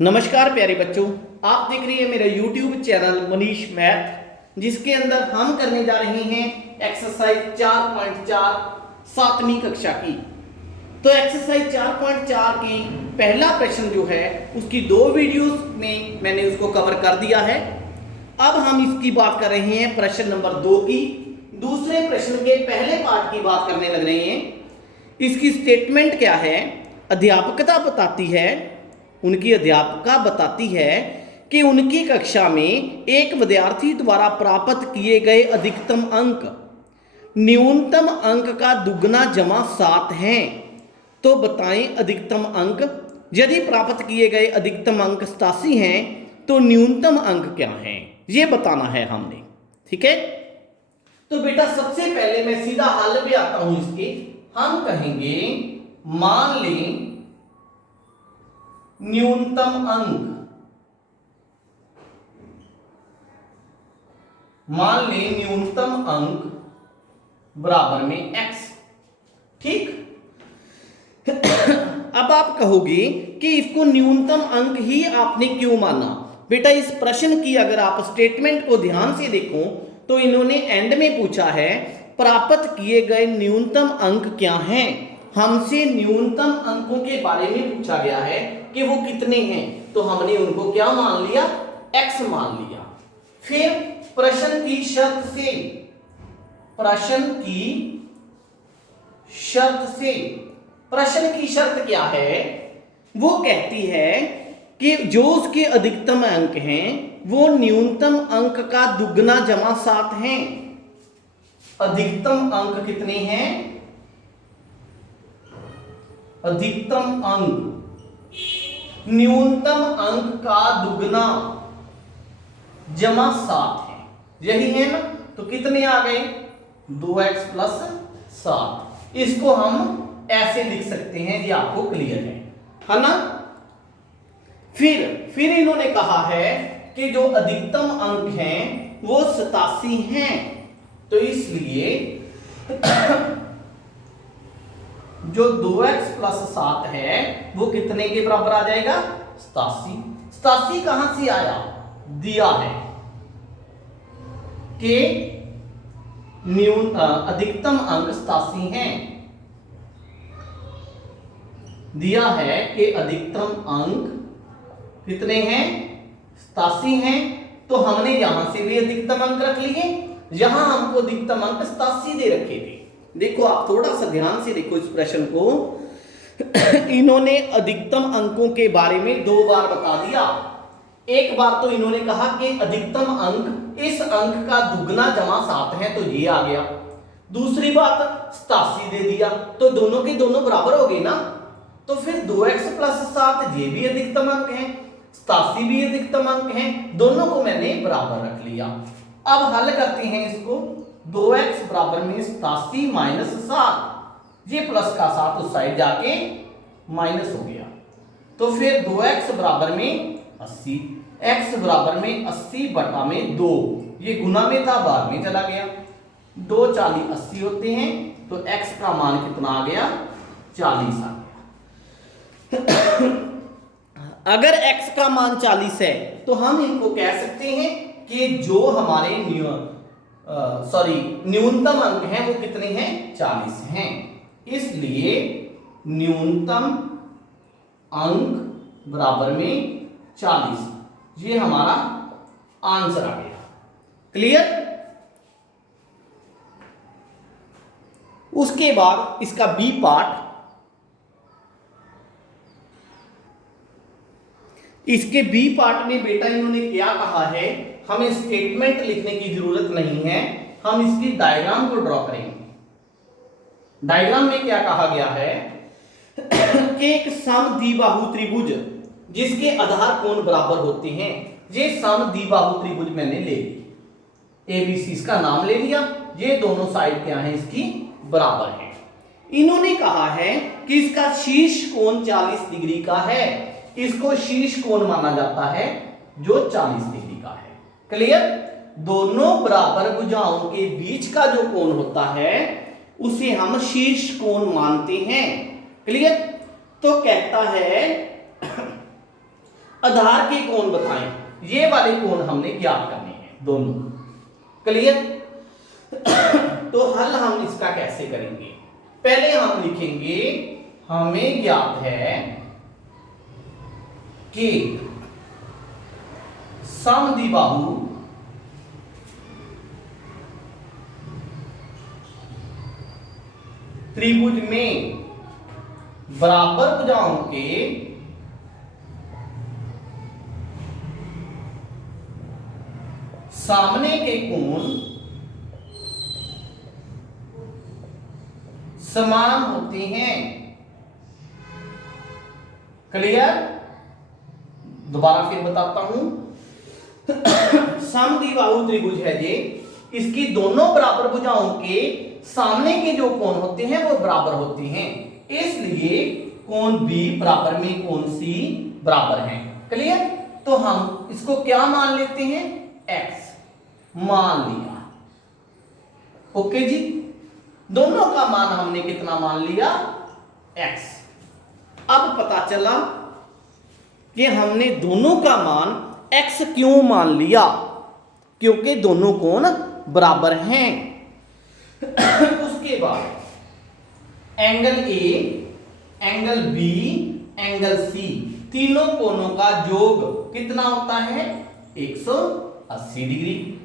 नमस्कार प्यारे बच्चों, आप देख रहे हैं मेरा YouTube चैनल मनीष मैथ, जिसके अंदर हम करने जा रहे हैं एक्सरसाइज 4.4 सातवीं कक्षा की। तो एक्सरसाइज 4.4 की पहला प्रश्न जो है उसकी दो वीडियोस में मैंने उसको कवर कर दिया है। अब हम इसकी बात कर रहे हैं प्रश्न नंबर 2 की। दूसरे प्रश्न के पहले पार्ट की बात करने लग रहे हैं। इसकी स्टेटमेंट क्या है? अध्यापकता बताती है, उनकी अध्यापिका बताती है कि उनकी कक्षा में एक विद्यार्थी द्वारा प्राप्त किए गए अधिकतम अंक न्यूनतम अंक का दुगना जमा 7 हैं। तो बताएं अधिकतम अंक। यदि प्राप्त किए गए अधिकतम अंक 87 हैं तो न्यूनतम अंक क्या हैं, ये बताना है हमने। ठीक है, तो बेटा सबसे पहले मैं सीधा हल पे आता हूं इसके। हम कहेंगे मान लें न्यूनतम अंक, मान लें न्यूनतम अंक बराबर में x। ठीक, अब आप कहोगे कि इसको न्यूनतम अंक ही आपने क्यों माना? बेटा इस प्रश्न की अगर आप स्टेटमेंट को ध्यान से देखो तो इन्होंने एंड में पूछा है प्राप्त किए गए न्यूनतम अंक क्या हैं। हमसे न्यूनतम अंकों के बारे में पूछा गया है कि वो कितने हैं, तो हमने उनको क्या मान लिया? x मान लिया। फिर प्रश्न की शर्त से, प्रश्न की शर्त क्या है? वो कहती है कि जो उसके अधिकतम अंक हैं वो न्यूनतम अंक का दुगना जमा 7 हैं। अधिकतम अंक कितने हैं? अधिकतम अंक न्यूनतम अंक का दुगना जमा 7 है, यही है ना? तो कितने आ गए? 2x plus 7। इसको हम ऐसे लिख सकते हैं, ये आपको क्लियर है ना? फिर इन्होंने कहा है कि जो अधिकतम अंक हैं वो 87 हैं, तो इसलिए जो 2x प्लस 7 है वो कितने के बराबर आ जाएगा? 87। 87 कहां से आया? दिया है कि अधिकतम अंक 87 हैं। दिया है कि अधिकतम अंक कितने हैं? 87 हैं। तो हमने यहां से भी अधिकतम अंक रख लिए, यहां हमको अधिकतम अंक 87 दे रखे थे। देखो आप थोड़ा सा ध्यान से देखो इस प्रश्न को। इन्होंने अधिकतम अंकों के बारे में 2 बार बता दिया। एक बार तो इन्होंने कहा कि अधिकतम अंक इस अंक का दुगना जमा 7 है, तो ये आ गया। दूसरी बात 87 दे दिया, तो दोनों के दोनों बराबर हो गए ना। तो फिर 2x प्लस 7 ये भी अधिकतम अंक है, 87 भी अधिकतम अंक है, दोनों को मैंने बराबर रख लिया। अब हल करते हैं इसको। 2x बराबर में 87 माइनस 7, ये प्लस का 7 उस साइड जाके माइनस हो गया। तो फिर 2x बराबर में 80, x बराबर में 80 बटा में 2, ये गुना में था बाद में चला गया। 2 40 80 होते हैं, तो x का मान कितना आ गया? 40 आ गया। अगर x का मान 40 है तो हम इनको कह सकते हैं कि जो हमारे न्यूनतम अंक हैं वो कितने हैं? 40 हैं। इसलिए न्यूनतम अंक बराबर में 40, ये हमारा आंसर आ गया। क्लियर? उसके बाद इसका बी पार्ट, इसके बी पार्ट में बेटा इन्होंने क्या कहा है? हमें स्टेटमेंट लिखने की जरूरत नहीं है, हम इसकी डायग्राम को ड्रॉ करेंगे। डायग्राम में क्या कहा गया है कि एक समद्विबाहु त्रिभुज जिसके आधार कोण बराबर होते हैं, ये समद्विबाहु त्रिभुज मैंने ले ली, एबीसी इसका नाम ले लिया। ये दोनों साइड क्या है? इसकी बराबर है। इन्होंने कहा है कि इसका शीर्ष कोण 40 डिग्री का है, इसको शीर्ष कोण माना जाता है जो 40 डिग्री का है। क्लियर? दोनों बराबर भुजाओं के बीच का जो कोण होता है उसे हम शीर्ष कोण मानते हैं। क्लियर? तो कहता है आधार के कोण बताएं, ये वाले कोण हमने ज्ञात करने हैं दोनों। क्लियर? तो हल हम इसका कैसे करेंगे? पहले हम लिखेंगे हमें ज्ञात है कि समद्विबाहु त्रिभुज में बराबर भुजाओं के सामने के कोण समान होते हैं। क्लियर? दोबारा फिर बताता हूं। समद्विबाहु त्रिभुज है ये, इसकी दोनों बराबर भुजाओं के सामने के जो कोण होते हैं वो बराबर होते हैं, इसलिए कोण बी बराबर में कोण सी बराबर है। क्लियर? तो हम इसको क्या मान लेते हैं? x मान लिया। ओके जी, दोनों का मान हमने कितना मान लिया? x। अब पता चला कि हमने दोनों का मान x क्यों मान लिया, क्योंकि दोनों कोण बराबर हैं। उसके बाद angle A, angle B, angle C, तीनों कोणों का योग कितना होता है? 180 डिग्री।